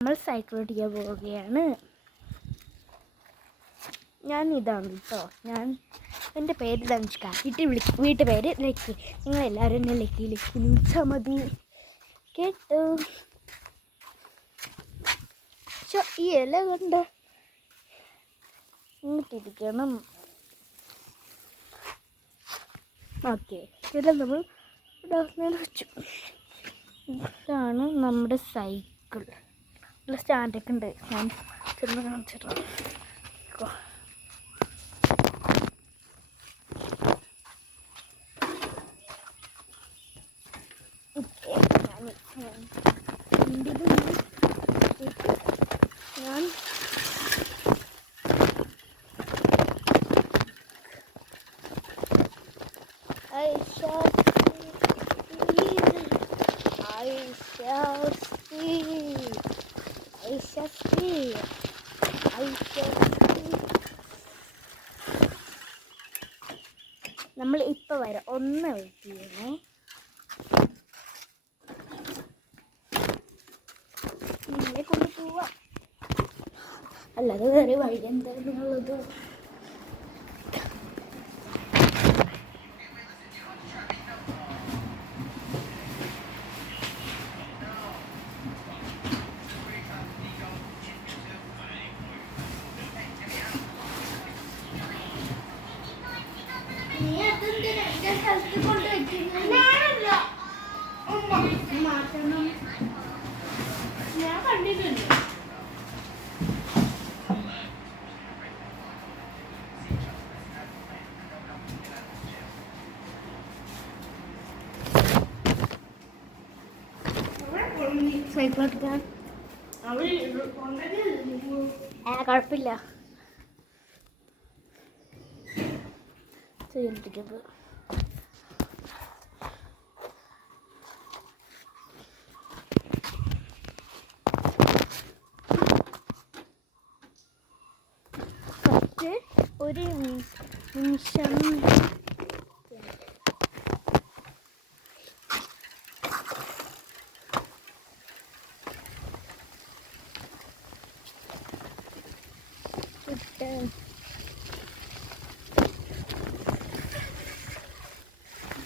നമ്മൾ സൈക്കിൾ ഓടിക്കാൻ പോവുകയാണ്. ഞാൻ ഇതാണ് കേട്ടോ. എൻ്റെ പേര് ധനുഷ്ക. വീട്ടുപേര് ലക്കി. നിങ്ങളെല്ലാവരും എന്നെ ലക്കി വിളിച്ചാൽ മതി കേട്ടോ. ഈ ഇല കൊണ്ട് ഇങ്ങോട്ടിരിക്കണം. ഓക്കെ, ഇത് നമ്മൾ വെച്ചു. ഇതാണ് നമ്മുടെ സൈക്കിൾ. നല്ല സ്റ്റാൻഡൊക്കെ ഉണ്ട്. ഞാൻ ചെന്ന് കാണിച്ചിട്ടുണ്ട്. ഞാൻ നമ്മൾ ഇപ്പോൾ വരാം. ഒന്ന് വെയിറ്റ് ചെയ്യണേ. നിങ്ങളെ കൊണ്ട് പോവാം. അല്ലാതെ വേറെ വഴി എന്താണുള്ളത്? ഞാൻ കണ്ടിട്ടുണ്ട്. സൈക്കിൾ എടുക്കാൻ കുഴപ്പമില്ല. ചെയ്തിരിക്കുന്നത് ഒരു നിമിഷം.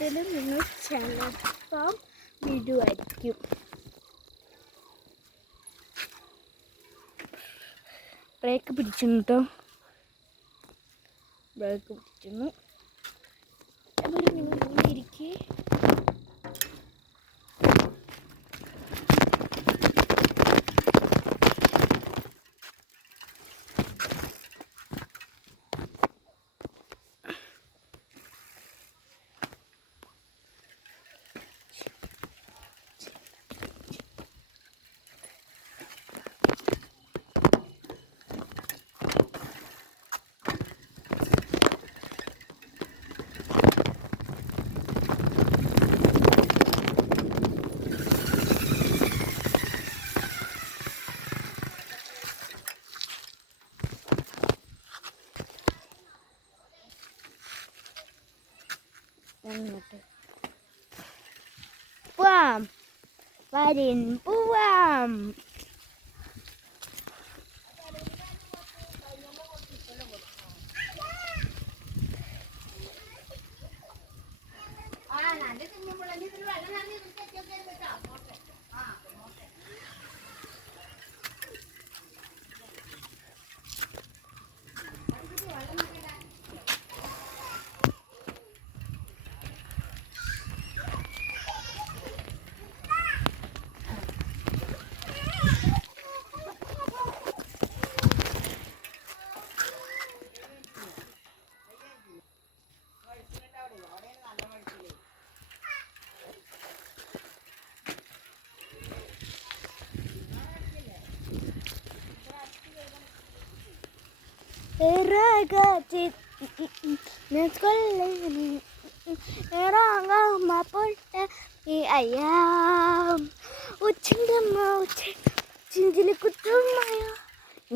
ഇതിൽ നിങ്ങൾ ചിലപ്പം വിടുമായിരിക്കും. ബ്രേക്ക് പിടിച്ചു കേട്ടോ. ബ്രേക്ക് പിടിക്കുന്നു. ഇരിക്കേ. പോവാം, വരൻ പോവാം.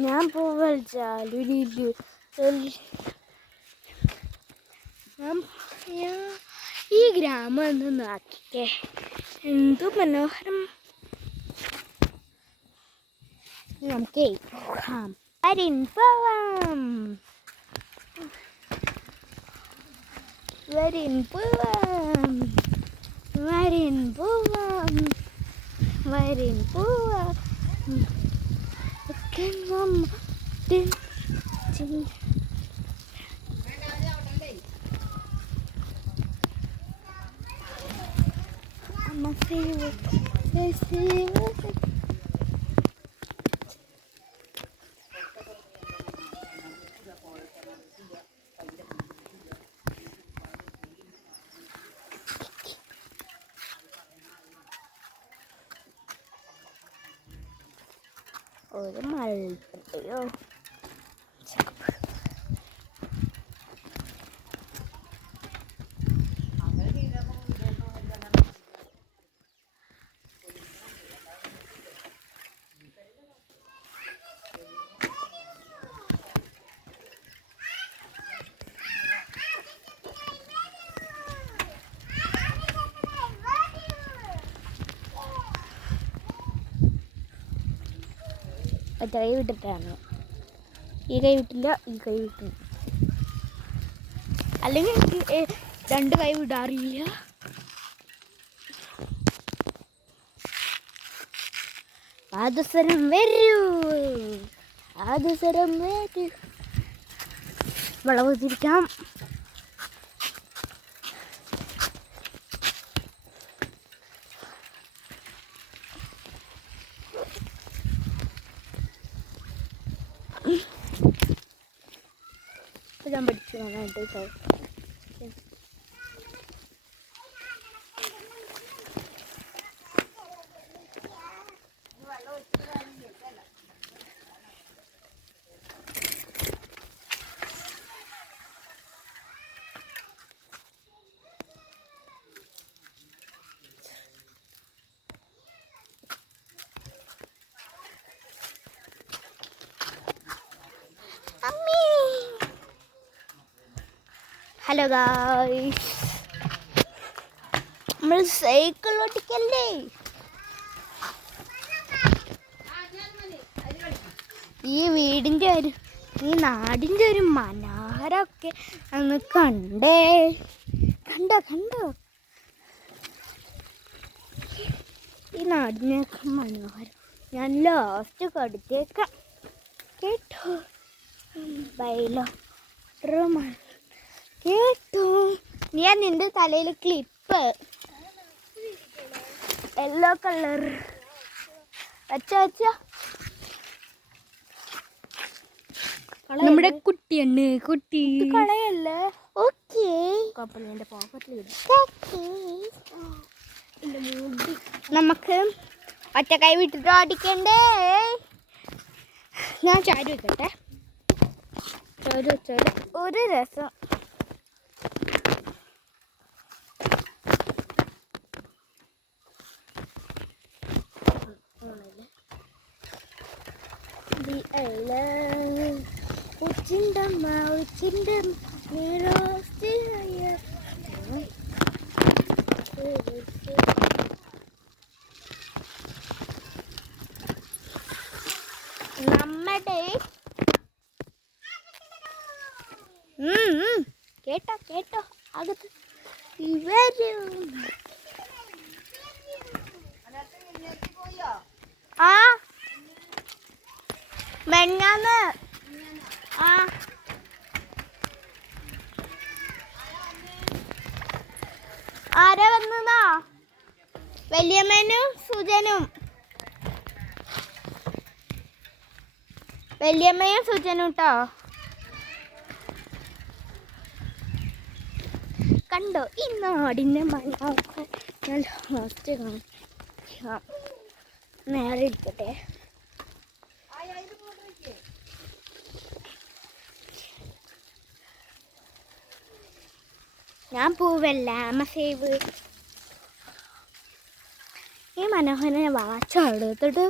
ഞാൻ പോവൽ ചാലുരിലു. ഈ ഗ്രാമം ഒന്ന് നോക്കിക്കേ, എന്തു മനോഹരം. നമുക്കേ പോകാം. പോവാം. ഒരു മഴയോ ഒറ്റ കൈ വിട്ടിട്ടാണ്. ഈ കൈ വിട്ടില്ല, ഈ കൈ വിട്ടു. അല്ലെങ്കിൽ എനിക്ക് 2 കൈ വിടാറില്ല. പാദസരം വരൂ, പാദസരം വരൂ. വളവ് തിരിക്കാം. ഞാൻ പഠിച്ചു നന്നായിട്ട്. ഹലോ ഗായ്സ്, നമ്മൾ സൈക്കിൾ ഓടിക്കല്ലേ. ഈ വീടിൻ്റെ ഈ നാടിൻ്റെ ഒരു മനോഹരമൊക്കെ ഒന്ന് കണ്ടോ? ഈ നാടിനൊക്കെ മനോഹരം ഞാൻ ലാസ്റ്റ് കടുത്തേക്കാം കേട്ടോ. ബൈലോ കേട്ടോ. ഞാൻ നിന്റെ തലയിൽ ക്ലിപ്പ് യെല്ലോ കളർ വെച്ച നമ്മുടെ കുട്ടിയാണ്. കുട്ടി കളയല്ലേ. ഓക്കെ, എന്റെ പോക്കറ്റിൽ നമുക്ക് ഒറ്റ കൈ വിട്ടിട്ട് ഓടിക്കണ്ടേ. ഞാൻ ചാരി വെക്കട്ടെ. ചാരി വെച്ചാൽ ഒരു രസം. നമ്മുടെ കേട്ടോ അകത്ത് വരും. ആ മെഞ്ഞാന്ന് ആരാ വന്നാ? വല്യമ്മനും സുജനും. വല്യമ്മയും സുജനും കേട്ടോ. കണ്ടോ ഈ നാടിൻ്റെ മനോഹരം. ഞാൻ ലാസ്റ്റ് കാണാം. നേരെ ഇരിക്കട്ടെ. ഞാൻ പോവല്ല സേവ്. ഈ മനോഹരനെ വാച്ചെടുത്തിട്ട്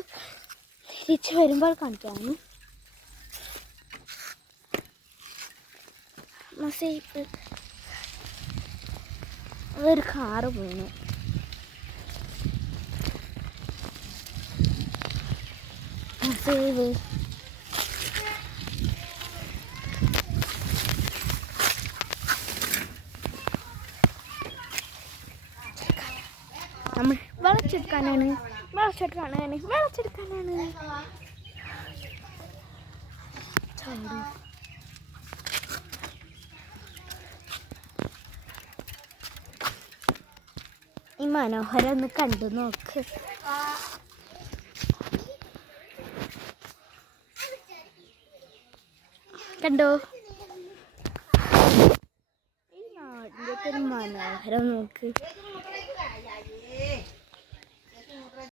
തിരിച്ച് വരുമ്പോൾ കാണിക്കാണ്. സേവ് ഒരു കാറ് പോണു. സേവ്. നമ്മൾ വളച്ചെടുക്കാനാണ്. ഈ മനോഹരം ഒന്ന് കണ്ടു നോക്ക്. കണ്ടോ ഈ നാടിൻ്റെ ഒരു മനോഹരം നോക്ക്.